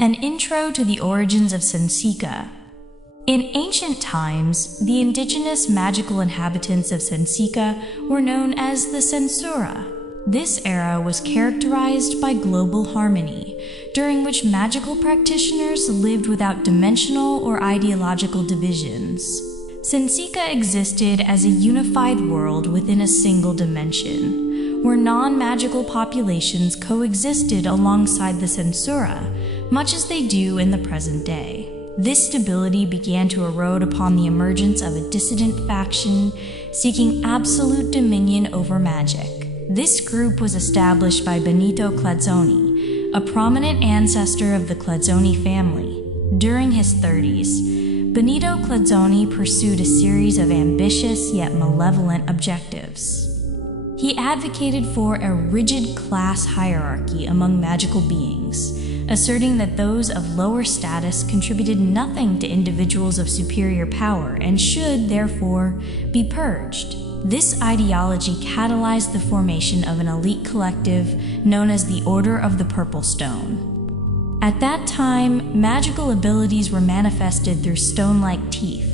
An intro to the origins of Sencika. In ancient times, the indigenous magical inhabitants of Sencika were known as the Sensura. This era was characterized by global harmony, during which magical practitioners lived without dimensional or ideological divisions. Sencika existed as a unified world within a single dimension, where non-magical populations coexisted alongside the Sensura, much as they do in the present day. This stability began to erode upon the emergence of a dissident faction seeking absolute dominion over magic. This group was established by Banito Clazzoni, a prominent ancestor of the Clazzoni family. During his 30s, Banito Clazzoni pursued a series of ambitious yet malevolent objectives. He advocated for a rigid class hierarchy among magical beings, asserting that those of lower status contributed nothing to individuals of superior power and should, therefore, be purged. This ideology catalyzed the formation of an elite collective known as the Order of the Purple Stone. At that time, magical abilities were manifested through stone-like teeth.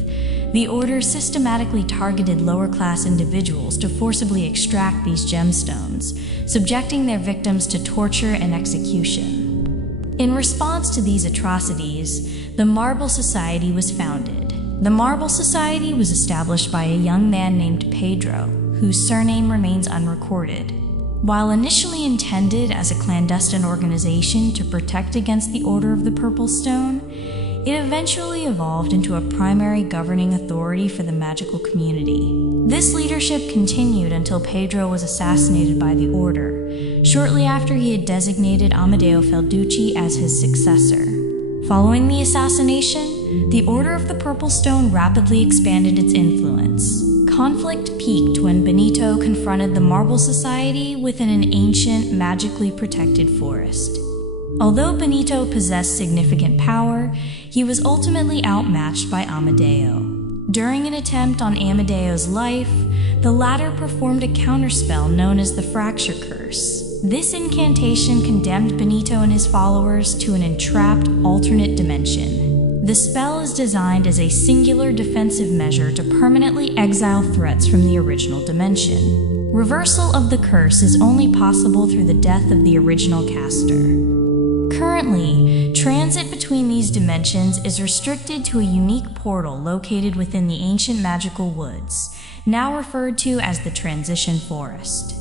The Order systematically targeted lower-class individuals to forcibly extract these gemstones, subjecting their victims to torture and execution. In response to these atrocities, the Marble Society was founded. The Marble Society was established by a young man named Pedro, whose surname remains unrecorded. While initially intended as a clandestine organization to protect against the Order of the Purple Stone, it eventually evolved into a primary governing authority for the magical community. This leadership continued until Pedro was assassinated by the Order, shortly after he had designated Amideo Felducci as his successor. Following the assassination, the Order of the Purple Stone rapidly expanded its influence. Conflict peaked when Banito confronted the Marble Society within an ancient, magically protected forest. Although Banito possessed significant power, he was ultimately outmatched by Amideo. During an attempt on Amideo's life, the latter performed a counterspell known as the Fracture Curse. This incantation condemned Banito and his followers to an entrapped alternate dimension. The spell is designed as a singular defensive measure to permanently exile threats from the original dimension. Reversal of the curse is only possible through the death of the original caster. Currently, transit between these dimensions is restricted to a unique portal located within the ancient magical woods, now referred to as the Transition Forest.